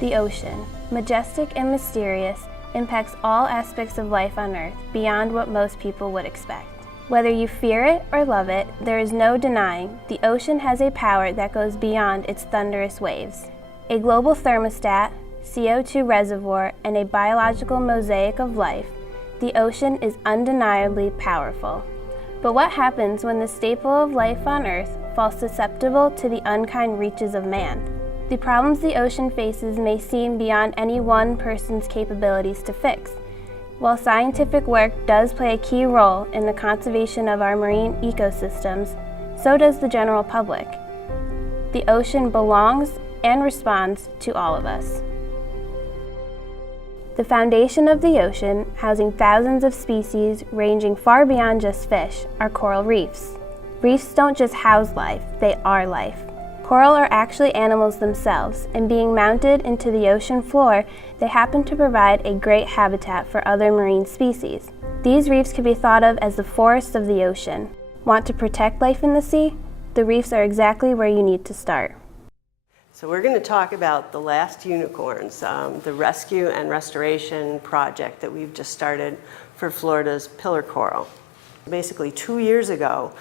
The ocean, majestic and mysterious, impacts all aspects of life on Earth beyond what most people would expect. Whether you fear it or love it, there is no denying the ocean has a power that goes beyond its thunderous waves. A global thermostat, CO2 reservoir, and a biological mosaic of life, the ocean is undeniably powerful. But what happens when the staple of life on Earth falls susceptible to the unkind reaches of man? The problems the ocean faces may seem beyond any one person's capabilities to fix. While scientific work does play a key role in the conservation of our marine ecosystems, so does the general public. The ocean belongs and responds to all of us. The foundation of the ocean, housing thousands of species ranging far beyond just fish, are coral reefs. Reefs don't just house life, they are life. Coral are actually animals themselves, and being mounted into the ocean floor, they happen to provide a great habitat for other marine species. These reefs can be thought of as the forests of the ocean. Want to protect life in the sea? The reefs are exactly where you need to start. So we're going to talk about the last unicorns, the rescue and restoration project that we've just started for Florida's pillar coral. Basically 2 years ago,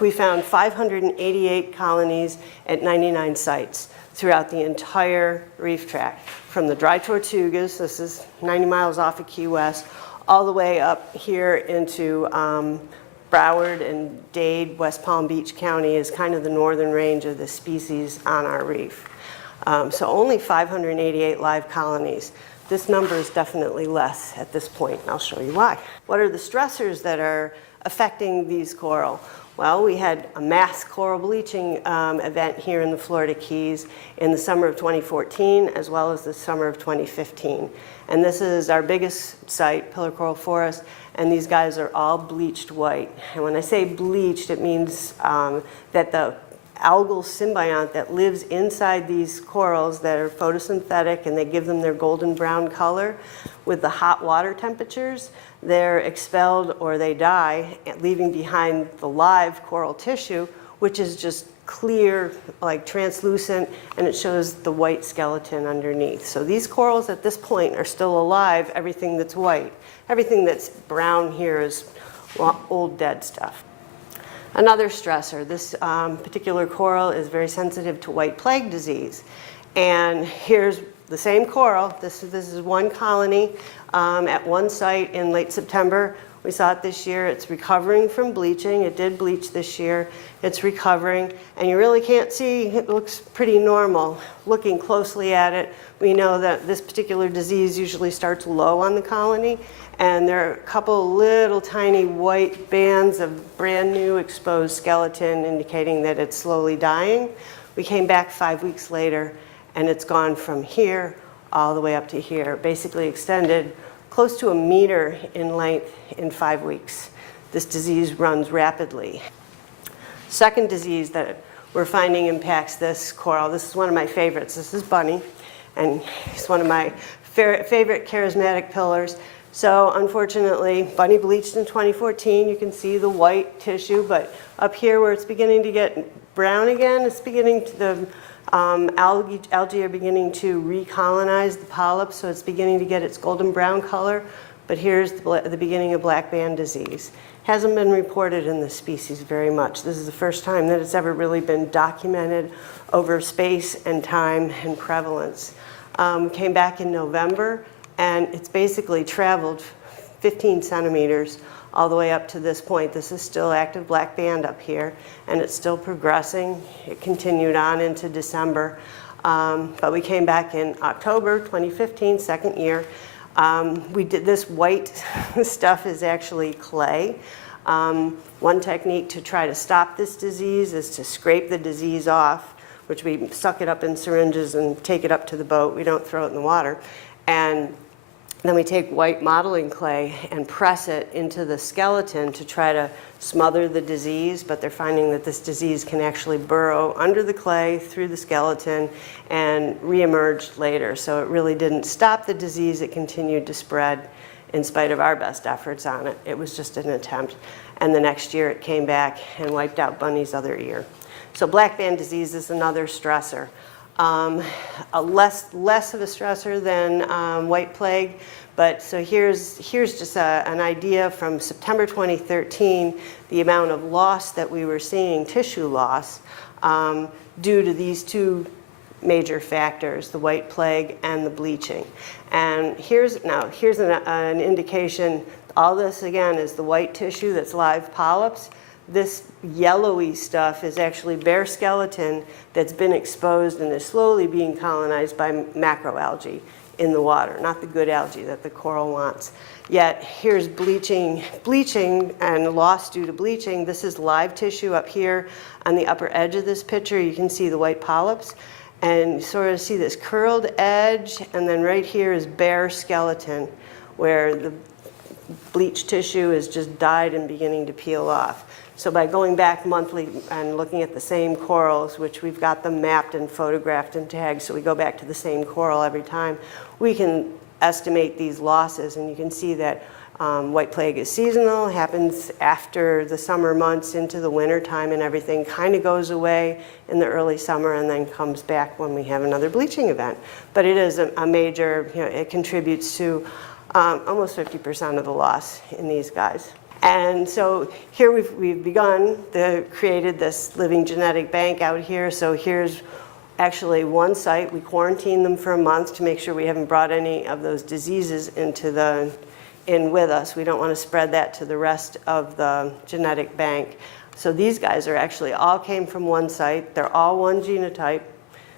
we found 588 colonies at 99 sites throughout the entire reef tract, from the Dry Tortugas, this is 90 miles off of Key West, all the way up here into Broward and Dade, West Palm Beach County is kind of the northern range of the species on our reef. So only 588 live colonies. This number is definitely less at this point, and I'll show you why. What are the stressors that are affecting these coral? Well, we had a mass coral bleaching event here in the Florida Keys in the summer of 2014 as well as the summer of 2015. And this is our biggest site, Pillar Coral Forest, and these guys are all bleached white. And when I say bleached, it means that the algal symbiont that lives inside these corals that are photosynthetic and they give them their golden brown color, with the hot water temperatures, they're expelled or they die, leaving behind the live coral tissue, which is just clear, like translucent, and it shows the white skeleton underneath. So these corals at this point are still alive, everything that's white. Everything that's brown here is old dead stuff. Another stressor, this particular coral is very sensitive to white plague disease. And here's the same coral. This is one colony at one site in late September. We saw it this year. It's recovering from bleaching. It did bleach this year. It's recovering, and you really can't see. It looks pretty normal. Looking closely at it, we know that this particular disease usually starts low on the colony, and there are a couple little tiny white bands of brand new exposed skeleton indicating that it's slowly dying. We came back 5 weeks later, and it's gone from here all the way up to here, basically extended close to 1 meter in length in 5 weeks. This disease runs rapidly. Second disease that we're finding impacts this coral. This is one of my favorites. This is Bunny, and he's one of my favorite charismatic pillars. So unfortunately, Bunny bleached in 2014. You can see the white tissue, but up here where it's beginning to get brown again, it's beginning to, the algae are beginning to recolonize the polyps, so it's beginning to get its golden brown color. But here's the beginning of black band disease. Hasn't been reported in this species very much. This is the first time that it's ever really been documented over space and time and prevalence. Came back in November, and it's basically traveled 15 centimeters all the way up to this point. This is still active black band up here, and it's still progressing. It continued on into December, but we came back in October 2015, second year. We did this white stuff is actually clay. One technique to try to stop this disease is to scrape the disease off, which we suck it up in syringes and take it up to the boat. We don't throw it in the water. And then we take white modeling clay and press it into the skeleton to try to smother the disease, but they're finding that this disease can actually burrow under the clay, through the skeleton, and reemerge later. So it really didn't stop the disease, it continued to spread in spite of our best efforts on it. It was just an attempt. And the next year it came back and wiped out Bunny's other ear. So black band disease is another stressor. Less of a stressor than white plague. But so here's just an idea from September 2013, the amount of loss that we were seeing, tissue loss, due to these two major factors, the white plague and the bleaching. And here's an indication. All this, again, is the white tissue that's live polyps. This yellowy stuff is actually bare skeleton that's been exposed and is slowly being colonized by macroalgae in the water, not the good algae that the coral wants. Yet here's bleaching and loss due to bleaching. This is live tissue up here on the upper edge of this picture. You can see the white polyps and sort of see this curled edge, and then right here is bare skeleton where the bleached tissue is just dyed and beginning to peel off. So by going back monthly and looking at the same corals, which we've got them mapped and photographed and tagged, so we go back to the same coral every time, we can estimate these losses. And you can see that white plague is seasonal, happens after the summer months into the winter time, and everything kind of goes away in the early summer and then comes back when we have another bleaching event. But it is a major, it contributes to almost 50% of the loss in these guys. And so here we've begun, created this living genetic bank out here. So here's actually one site. We quarantined them for a month to make sure we haven't brought any of those diseases in with us. We don't want to spread that to the rest of the genetic bank. So these guys are actually all came from one site. They're all one genotype.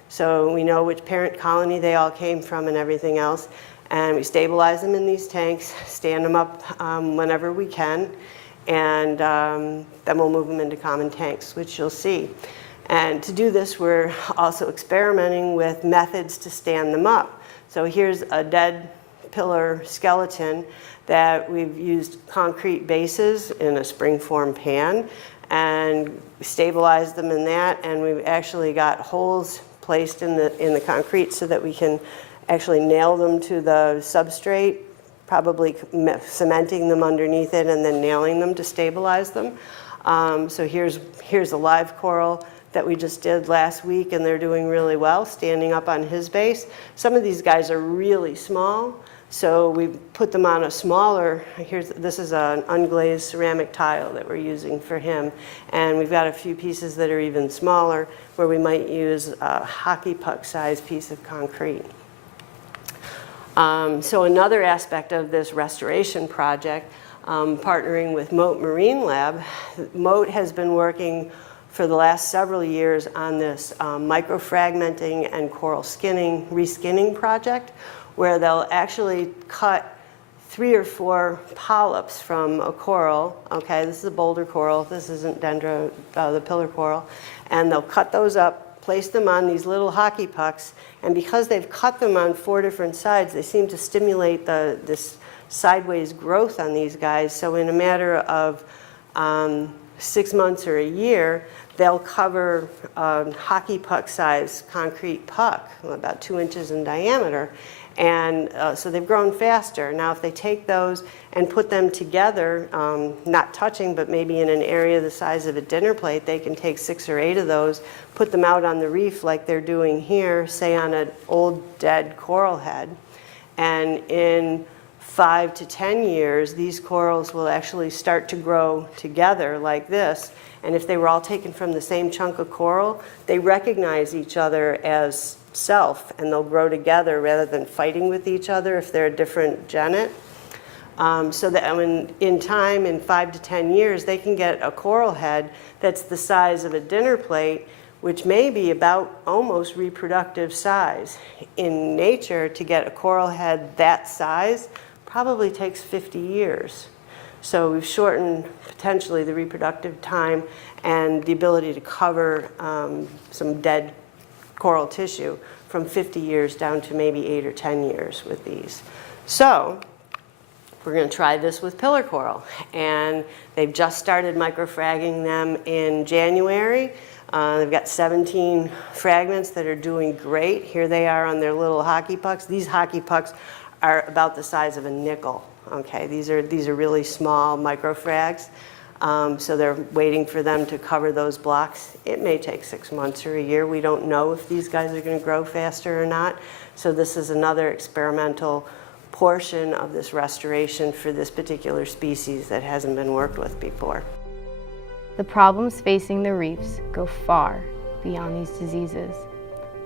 So we know which parent colony they all came from and everything else. And we stabilize them in these tanks, stand them up whenever we can, and then we'll move them into common tanks, which you'll see. And to do this, we're also experimenting with methods to stand them up. So here's a dead pillar skeleton that we've used concrete bases in a springform pan and stabilized them in that, and we've actually got holes placed in the concrete so that we can actually nail them to the substrate, probably cementing them underneath it and then nailing them to stabilize them. So here's a live coral that we just did last week, and they're doing really well, standing up on his base. Some of these guys are really small, so we put them on a smaller, this is an unglazed ceramic tile that we're using for him, and we've got a few pieces that are even smaller where we might use a hockey puck size piece of concrete. So another aspect of this restoration project, partnering with Moat Marine Lab, Moat has been working for the last several years on this microfragmenting and coral reskinning project, where they'll actually cut 3 or 4 polyps from a coral. Okay, this is a boulder coral. This isn't the pillar coral. And they'll cut those up, place them on these little hockey pucks, and because they've cut them on 4 different sides, they seem to stimulate this sideways growth on these guys. So in a matter of 6 months or a year, they'll cover a hockey puck size concrete puck, about 2 inches in diameter. And so they've grown faster. Now if they take those and put them together, not touching, but maybe in an area the size of a dinner plate, they can take 6 or 8 of those, put them out on the reef like they're doing here, say on an old dead coral head. And in 5 to 10 years, these corals will actually start to grow together like this. And if they were all taken from the same chunk of coral, they recognize each other as self, and they'll grow together rather than fighting with each other if they're a different genet. So that in time, in 5 to 10 years, they can get a coral head that's the size of a dinner plate, which may be about almost reproductive size. In nature, to get a coral head that size probably takes 50 years. So we've shortened potentially the reproductive time and the ability to cover some dead coral tissue from 50 years down to maybe 8 or 10 years with these. So we're going to try this with pillar coral, and they've just started microfragging them in January. They've got 17 fragments that are doing great. Here they are on their little hockey pucks. These hockey pucks are about the size of a nickel. Okay, these are really small microfrags. So they're waiting for them to cover those blocks. It may take 6 months or a year. We don't know if these guys are going to grow faster or not. So this is another experimental portion of this restoration for this particular species that hasn't been worked with before. The problems facing the reefs go far beyond these diseases.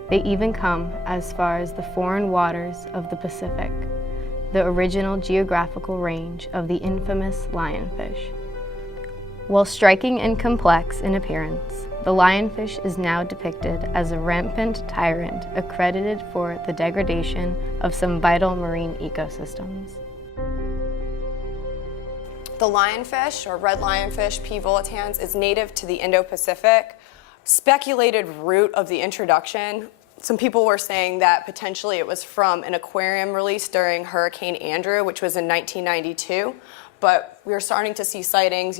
They even come as far as the foreign waters of the Pacific, the original geographical range of the infamous lionfish. While striking and complex in appearance, the lionfish is now depicted as a rampant tyrant accredited for the degradation of some vital marine ecosystems. The lionfish, or red lionfish, P. volitans, is native to the Indo-Pacific. Speculated route of the introduction, some people were saying that potentially it was from an aquarium release during Hurricane Andrew, which was in 1992. But we were starting to see sightings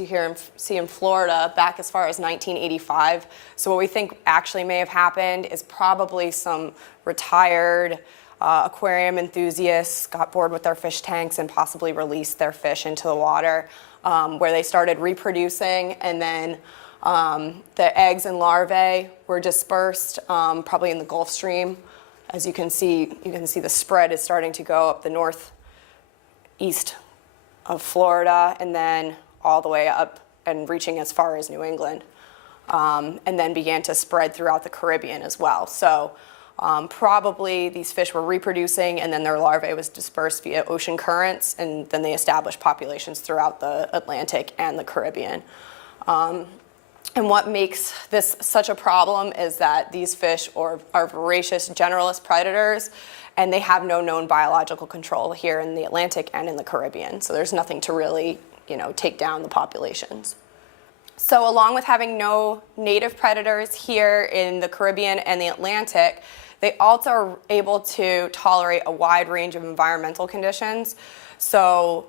see in Florida back as far as 1985. So what we think actually may have happened is probably some retired aquarium enthusiasts got bored with their fish tanks and possibly released their fish into the water, where they started reproducing, and then the eggs and larvae were dispersed, probably in the Gulf Stream. As you can see the spread is starting to go up the northeast of Florida, and then all the way up and reaching as far as New England, and then began to spread throughout the Caribbean as well. So probably these fish were reproducing, and then their larvae was dispersed via ocean currents, and then they established populations throughout the Atlantic and the Caribbean. And what makes this such a problem is that these fish are voracious generalist predators, and they have no known biological control here in the Atlantic and in the Caribbean. So there's nothing to really, take down the populations. So along with having no native predators here in the Caribbean and the Atlantic, they also are able to tolerate a wide range of environmental conditions. So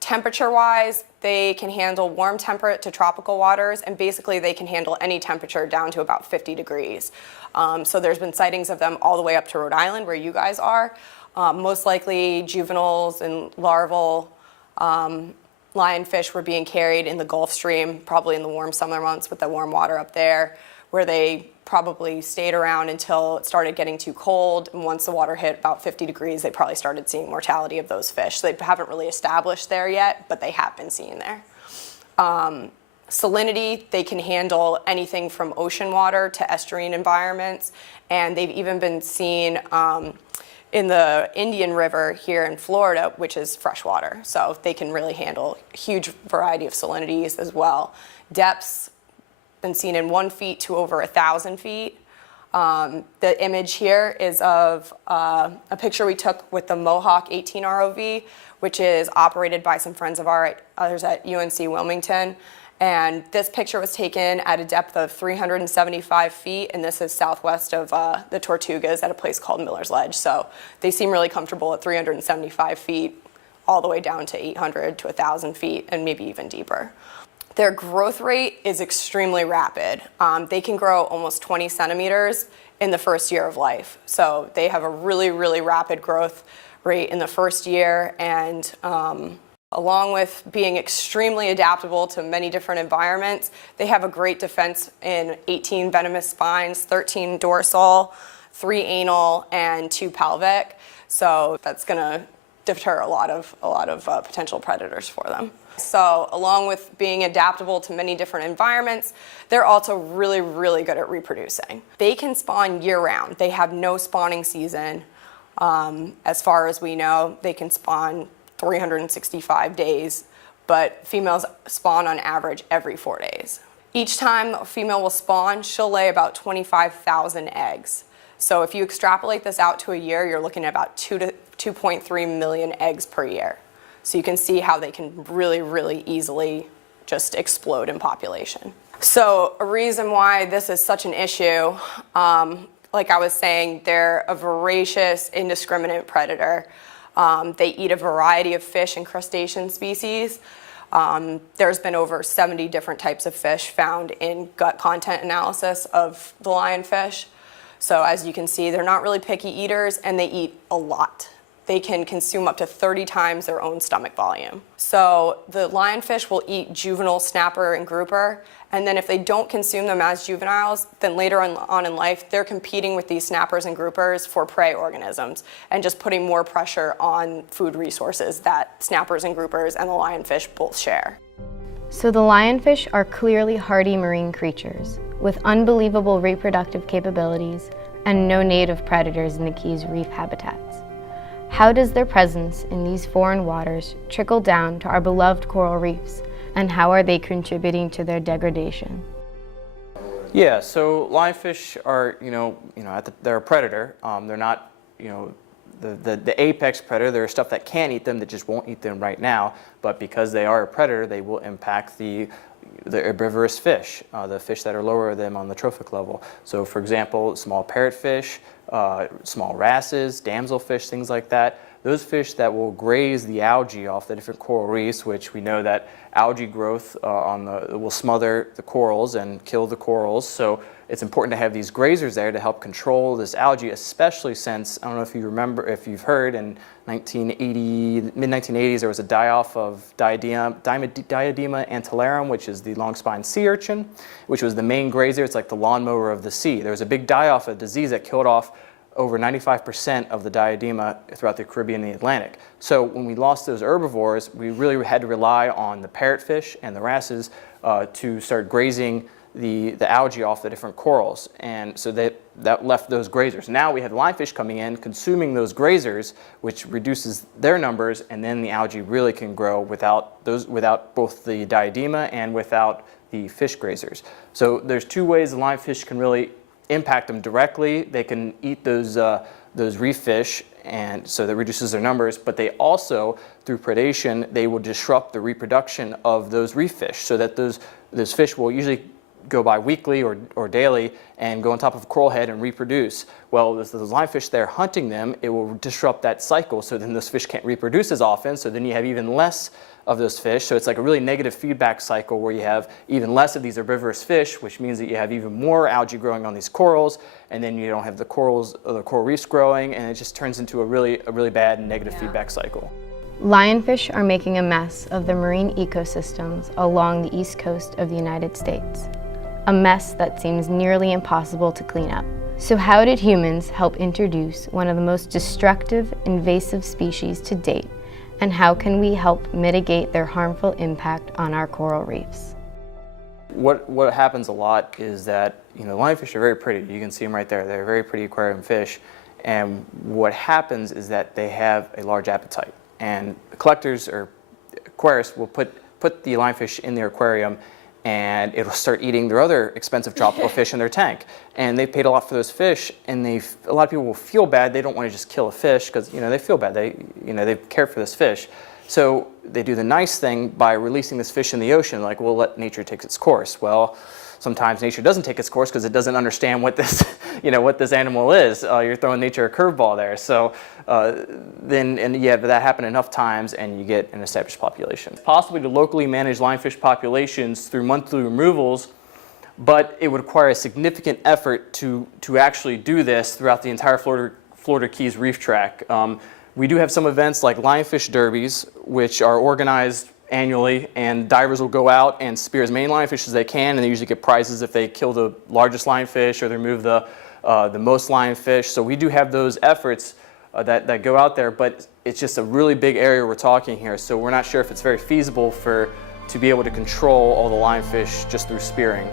temperature-wise, they can handle warm temperate to tropical waters, and basically they can handle any temperature down to about 50 degrees. So there's been sightings of them all the way up to Rhode Island, where you guys are. Most likely juveniles and larval lionfish were being carried in the Gulf Stream, probably in the warm summer months with the warm water up there, where they probably stayed around until it started getting too cold. And once the water hit about 50 degrees, they probably started seeing mortality of those fish. So they haven't really established there yet, but they have been seen there. Salinity, they can handle anything from ocean water to estuarine environments. And they've even been seen in the Indian River here in Florida, which is freshwater. So they can really handle a huge variety of salinities as well. Depths, been seen in 1 feet to over 1,000 feet. The image here is of a picture we took with the Mohawk 18 ROV, which is operated by some friends of ours at UNC Wilmington. And this picture was taken at a depth of 375 feet, and this is southwest of the Tortugas at a place called Miller's Ledge. So they seem really comfortable at 375 feet, all the way down to 800 to 1,000 feet, and maybe even deeper. Their growth rate is extremely rapid. They can grow almost 20 centimeters in the first year of life. So they have a really, really rapid growth rate in the first year, and along with being extremely adaptable to many different environments, they have a great defense in 18 venomous spines, 13 dorsal, 3 anal, and 2 pelvic. So that's going to deter a lot of potential predators for them. So along with being adaptable to many different environments, they're also really, really good at reproducing. They can spawn year-round. They have no spawning season. As far as we know, they can spawn 365 days, but females spawn on average every 4 days. Each time a female will spawn, she'll lay about 25,000 eggs. So if you extrapolate this out to a year, you're looking at about 2 to 2.3 million eggs per year. So you can see how they can really, really easily just explode in population. So a reason why this is such an issue, like I was saying, they're a voracious, indiscriminate predator. They eat a variety of fish and crustacean species. There's been over 70 different types of fish found in gut content analysis of the lionfish. So as you can see, they're not really picky eaters, and they eat a lot. they can consume up to 30 times their own stomach volume. So the lionfish will eat juvenile snapper and grouper, and then if they don't consume them as juveniles, then later on in life, they're competing with these snappers and groupers for prey organisms and just putting more pressure on food resources that snappers and groupers and the lionfish both share. So the lionfish are clearly hardy marine creatures with unbelievable reproductive capabilities and no native predators in the Key's reef habitats. How does their presence in these foreign waters trickle down to our beloved coral reefs, and how are they contributing to their degradation? Yeah, so lionfish are, they're a predator. They're not, the apex predator. There are stuff that can eat them that just won't eat them right now, but because they are a predator, they will impact the herbivorous fish, the fish that are lower than them on the trophic level. So for example, small parrotfish, small wrasses, damselfish, things like that. Those fish that will graze the algae off the different coral reefs, which we know that algae growth will smother the corals and kill the corals. So it's important to have these grazers there to help control this algae, especially since, I don't know if you remember, if you've heard, in mid-1980s, there was a die-off of Diadema antillarum, which is the long-spined sea urchin, which was the main grazer. It's like the lawnmower of the sea. There was a big die-off, a disease that killed off over 95% of the diadema throughout the Caribbean and the Atlantic. So when we lost those herbivores, we really had to rely on the parrotfish and the wrasses to start grazing the algae off the different corals. And so that left those grazers. Now we have lionfish coming in, consuming those grazers, which reduces their numbers, and then the algae really can grow without both the diadema and without the fish grazers. So there's two ways the lionfish can really impact them directly. They can eat those reef fish, and so that reduces their numbers, but they also, through predation, they will disrupt the reproduction of those reef fish, so that those fish will usually go by weekly or daily and go on top of a coral head and reproduce. Well, there's those lionfish there hunting them, it will disrupt that cycle, so then those fish can't reproduce as often, so then you have even less of those fish. So it's like a really negative feedback cycle where you have even less of these herbivorous fish, which means that you have even more algae growing on these corals, and then you don't have the coral reefs growing, and it just turns into a really bad and negative feedback cycle. Lionfish are making a mess of the marine ecosystems along the east coast of the United States, a mess that seems nearly impossible to clean up. So how did humans help introduce one of the most destructive, invasive species to date, and how can we help mitigate their harmful impact on our coral reefs? What happens a lot is that, lionfish are very pretty. You can see them right there. They're very pretty aquarium fish. And what happens is that they have a large appetite. And collectors or aquarists will put the lionfish in their aquarium, and it'll start eating their other expensive tropical fish in their tank. And they paid a lot for those fish, and a lot of people will feel bad. They don't want to just kill a fish because they feel bad. They've cared for this fish. So they do the nice thing by releasing this fish in the ocean, like, we'll let nature take its course. Well, sometimes nature doesn't take its course because it doesn't understand what this, what this animal is. You're throwing nature a curveball there. So that happen enough times and you get an established population. It's possible to locally manage lionfish populations through monthly removals, but it would require a significant effort to actually do this throughout the entire Florida Keys reef tract. We do have some events like lionfish derbies, which are organized annually, and divers will go out and spear as many lionfish as they can, and they usually get prizes if they kill the largest lionfish or they remove the most lionfish. So we do have those efforts that go out there, but it's just a really big area we're talking here, so we're not sure if it's very feasible to be able to control all the lionfish just through spearing.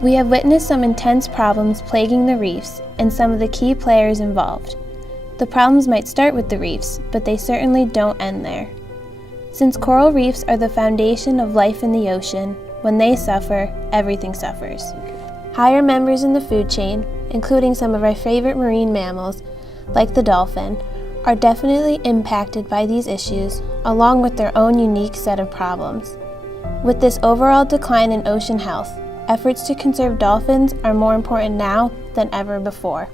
We have witnessed some intense problems plaguing the reefs and some of the key players involved. The problems might start with the reefs, but they certainly don't end there. Since coral reefs are the foundation of life in the ocean, when they suffer, everything suffers. Higher members in the food chain, including some of our favorite marine mammals, like the dolphin, are definitely impacted by these issues, along with their own unique set of problems. With this overall decline in ocean health, efforts to conserve dolphins are more important now than ever before.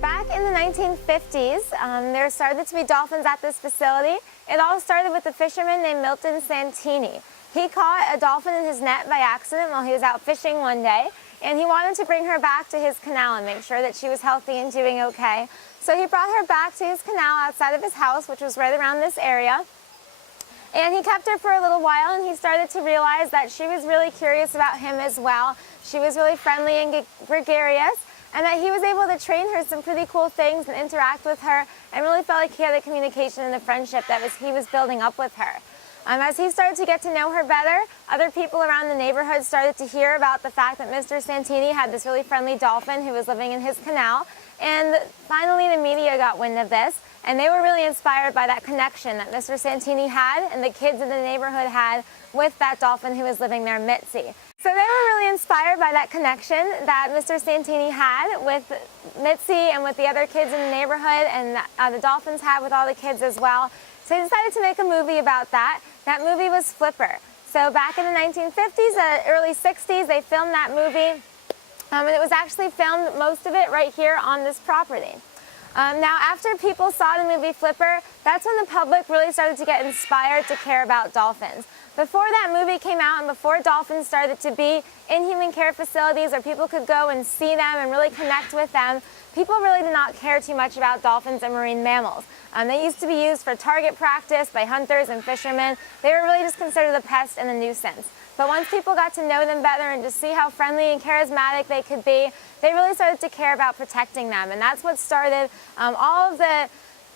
Back in the 1950s, there started to be dolphins at this facility. It all started with a fisherman named Milton Santini. He caught a dolphin in his net by accident while he was out fishing one day. and he wanted to bring her back to his canal and make sure that she was healthy and doing okay. So he brought her back to his canal outside of his house, which was right around this area. And he kept her for a little while, and he started to realize that she was really curious about him as well. She was really friendly and gregarious, and that he was able to train her some pretty cool things and interact with her, and really felt like he had the communication and the friendship that he was building up with her. As he started to get to know her better, other people around the neighborhood started to hear about the fact that Mr. Santini had this really friendly dolphin who was living in his canal. And finally the media got wind of this, and they were really inspired by that connection that Mr. Santini had and the kids in the neighborhood had with that dolphin who was living there, Mitzi. So they were really inspired by that connection that Mr. Santini had with Mitzi and with the other kids in the neighborhood, and the Dolphins had with all the kids as well. So they decided to make a movie about that. That movie was Flipper. So back in the 1950s, early 60s, they filmed that movie. And it was actually filmed, most of it, right here on this property. Now, after people saw the movie Flipper, that's when the public really started to get inspired to care about dolphins. Before that movie came out and before dolphins started to be in human care facilities where people could go and see them and really connect with them, people really did not care too much about dolphins and marine mammals. They used to be used for target practice by hunters and fishermen. They were really just considered a pest and a nuisance. But once people got to know them better and to see how friendly and charismatic they could be, they really started to care about protecting them. And that's what started all of the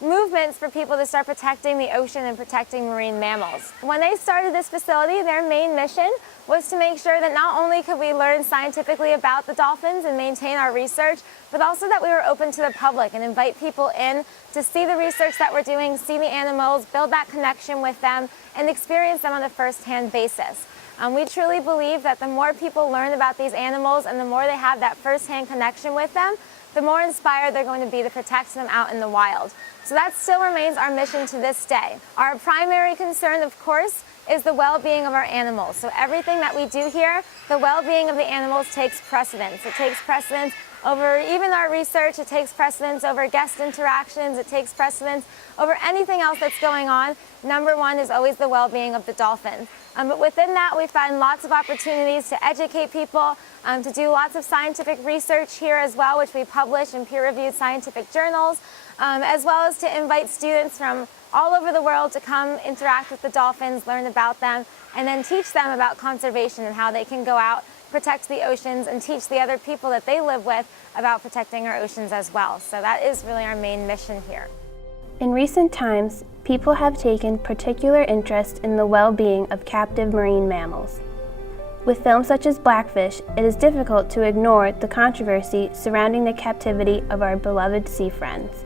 movements for people to start protecting the ocean and protecting marine mammals. When they started this facility, their main mission was to make sure that not only could we learn scientifically about the dolphins and maintain our research, but also that we were open to the public and invite people in to see the research that we're doing, see the animals, build that connection with them, and experience them on a first-hand basis. We truly believe that the more people learn about these animals and the more they have that first-hand connection with them, the more inspired they're going to be to protect them out in the wild. So that still remains our mission to this day. Our primary concern, of course, is the well-being of our animals. So everything that we do here, the well-being of the animals takes precedence. It takes precedence over even our research, it takes precedence over guest interactions, it takes precedence over anything else that's going on. Number one is always the well-being of the dolphin. But within that, we find lots of opportunities to educate people, to do lots of scientific research here as well, which we publish in peer-reviewed scientific journals, as well as to invite students from all over the world to come interact with the dolphins, learn about them, and then teach them about conservation and how they can go out, protect the oceans, and teach the other people that they live with about protecting our oceans as well. So that is really our main mission here. In recent times, people have taken particular interest in the well-being of captive marine mammals. With films such as Blackfish, it is difficult to ignore the controversy surrounding the captivity of our beloved sea friends.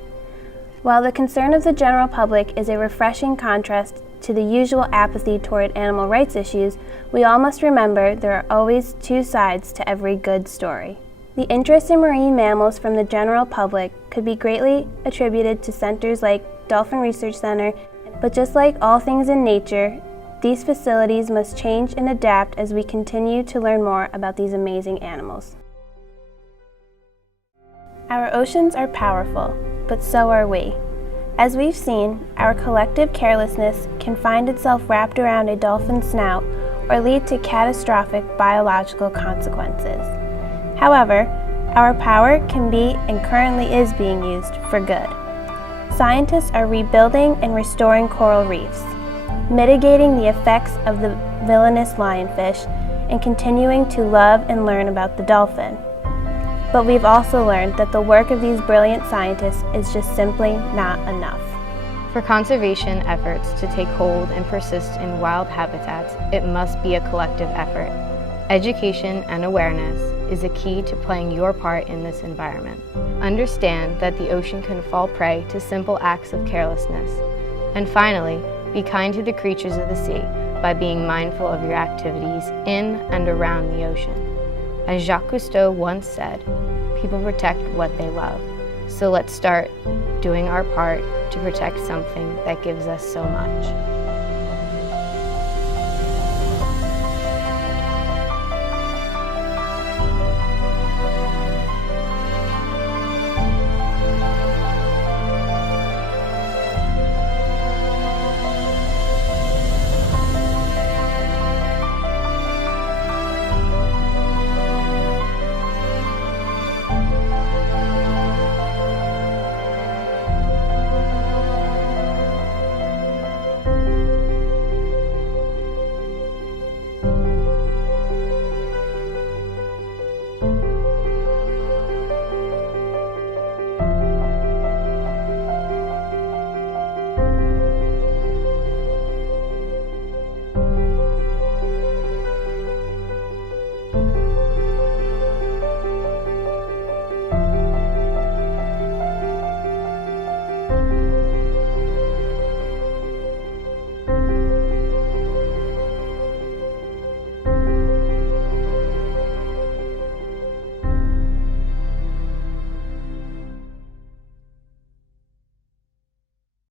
While the concern of the general public is a refreshing contrast to the usual apathy toward animal rights issues, we all must remember there are always two sides to every good story. The interest in marine mammals from the general public could be greatly attributed to centers like Dolphin Research Center, but just like all things in nature, these facilities must change and adapt as we continue to learn more about these amazing animals. Our oceans are powerful, but so are we. As we've seen, our collective carelessness can find itself wrapped around a dolphin's snout or lead to catastrophic biological consequences. However, our power can be and currently is being used for good. Scientists are rebuilding and restoring coral reefs, mitigating the effects of the villainous lionfish, and continuing to love and learn about the dolphin. But we've also learned that the work of these brilliant scientists is just simply not enough. For conservation efforts to take hold and persist in wild habitats, it must be a collective effort. Education and awareness is a key to playing your part in this environment. Understand that the ocean can fall prey to simple acts of carelessness. And finally, be kind to the creatures of the sea by being mindful of your activities in and around the ocean. As Jacques Cousteau once said, people protect what they love. So let's start doing our part to protect something that gives us so much.